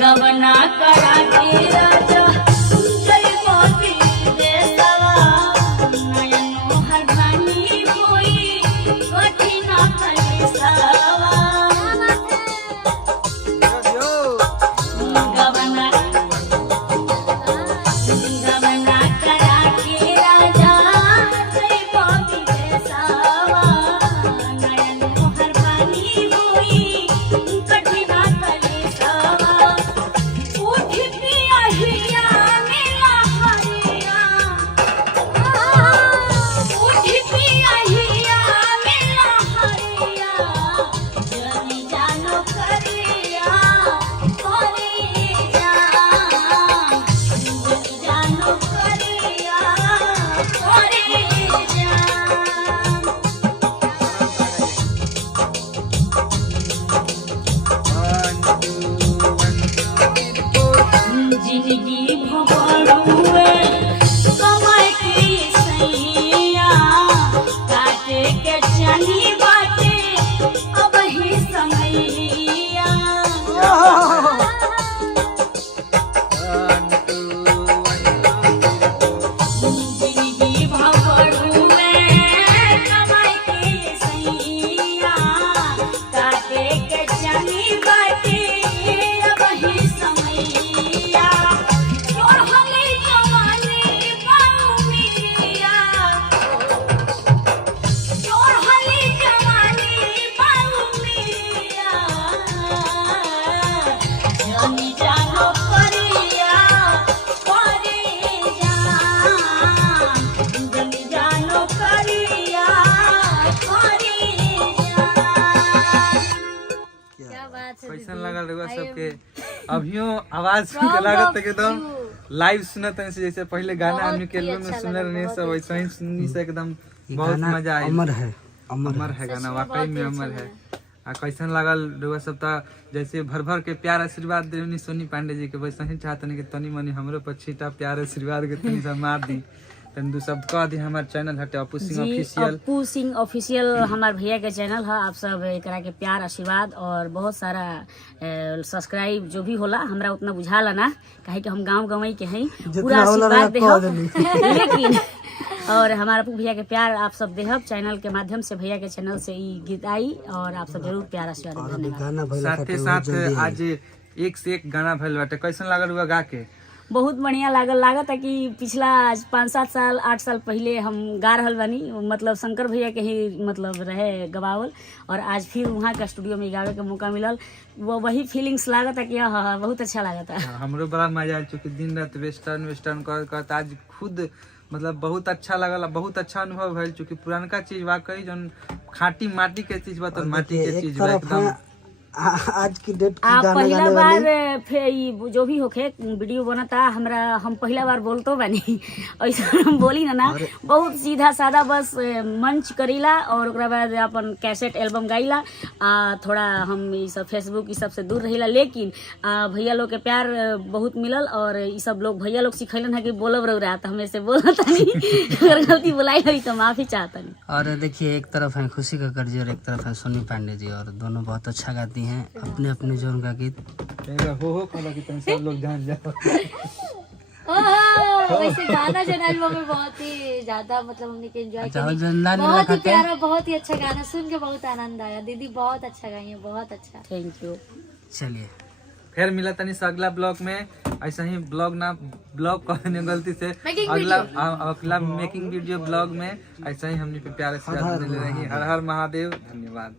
गवना करा के राजा जय मोती देसवा नयनो हर भानी कोई कठिन कलेसवा गवना करा के राजा जय मोती देसवा नयनो हर भानी कोई कठिन कलेसवा जिंदगी भोगुए कमाई की सैया काटे के चनी बाटे अब ही समैया जिंदगी भोगुए कमाई की सैया काटे के चनी बाटे अब ही समैया कैसन लगल रहुआ सबके अभियो आवाज सुन के लागत है एकदम लाइव सुनत है जैसे पहले गाना हमने के एल्बम में सुनले रहने सब वैसे ही सुननी से एकदम बहुत मजा आया। अमर है गाना वाकई में अमर है। आ कैसन लागल रहुआ सब ता जैसे भर भर के प्यार आशीर्वाद देवनी सोनी पांडे जी के वैसे ही चाहतनी कि तनी मनी हमरो पर छीटा प्यार आशीर्वाद के तनी सा मार दी तनी दू शब्द कह दी। हमार चैनल हटे अपू सिंह ऑफिशियल हमार भैया के चैनल है। आप सब एकरा के प्यार आशीर्वाद और बहुत सारा सब्सक्राइब जो भी होला हमरा उतना बुझाला ना काहे कि हम गांव गंवई के हई पूरा आशीर्वाद देहो लेकिन और हमारा भैया के प्यार आप सब देहब चैनल के माध्यम से भैया के चैनल से ई गीत आई और आप सब जरूर प्यार आशीर्वाद देना। साथ साथ आज एक से एक गाना भइल बाटे कैसन लागल हुआ गा के? बहुत बढ़िया लागत है कि पिछला 5-7 साल 8 साल पहले हम गा रहल बानी मतलब शंकर भैया के ही मतलब रहे गवावल और आज फिर वहाँ का स्टूडियो में गावे के मौका मिलल वो वही फीलिंग्स लागत है कि हाँ बहुत अच्छा लागत है। हमरो बड़ा मजा आयल चूँकि दिन रात वेस्टर्न कर आज खुद मतलब बहुत अच्छा लगल बहुत अच्छा अनुभव भइल चूँकि पुरानका चीज वाकई जौन खाटी माटी के चीज बा तो माटी के चीज बा एकदम आज की डेट आप पहला बार जो भी होखे वीडियो बनता हमरा हम पहला बार बोलतो बानी ऐसा हम बोली ना बहुत सीधा सादा बस मंच करीला और ओकरा बाद अपन कैसेट एल्बम गाइला थोड़ा हम ई सब फेसबुक ई सब से दूर रहिला लेकिन भैया लोग के प्यार बहुत मिलल और ई सब लोग भैया लोग सिखैलन है कि बोलब रहा तो हमें से बोलता नहीं अगर गलती बुलाई हुई तो माफी चाहता नहीं। और देखिए एक तरफ है खुशी कक्कड़ जी और एक तरफ है सोनी पांडे जी और दोनों बहुत अच्छा गाती हैं अपने अपने जोन का गीत हो कि तुम सब लोग जान जाओ। वैसे गाना जो एल्बम में बहुत ही ज्यादा मतलब हमने के एंजॉय किया बहुत ही प्यारा बहुत ही अच्छा गाना सुन के बहुत आनंद आया। दीदी बहुत अच्छा गाई है बहुत अच्छा थैंक यू। चलिए फिर मिला तनी से अगला ब्लॉग में ऐसा ही ब्लॉग कहने गलती से अगला मेकिंग वीडियो ब्लॉग में ऐसा ही हमने पे प्यार से रही। हर हर महादेव धन्यवाद।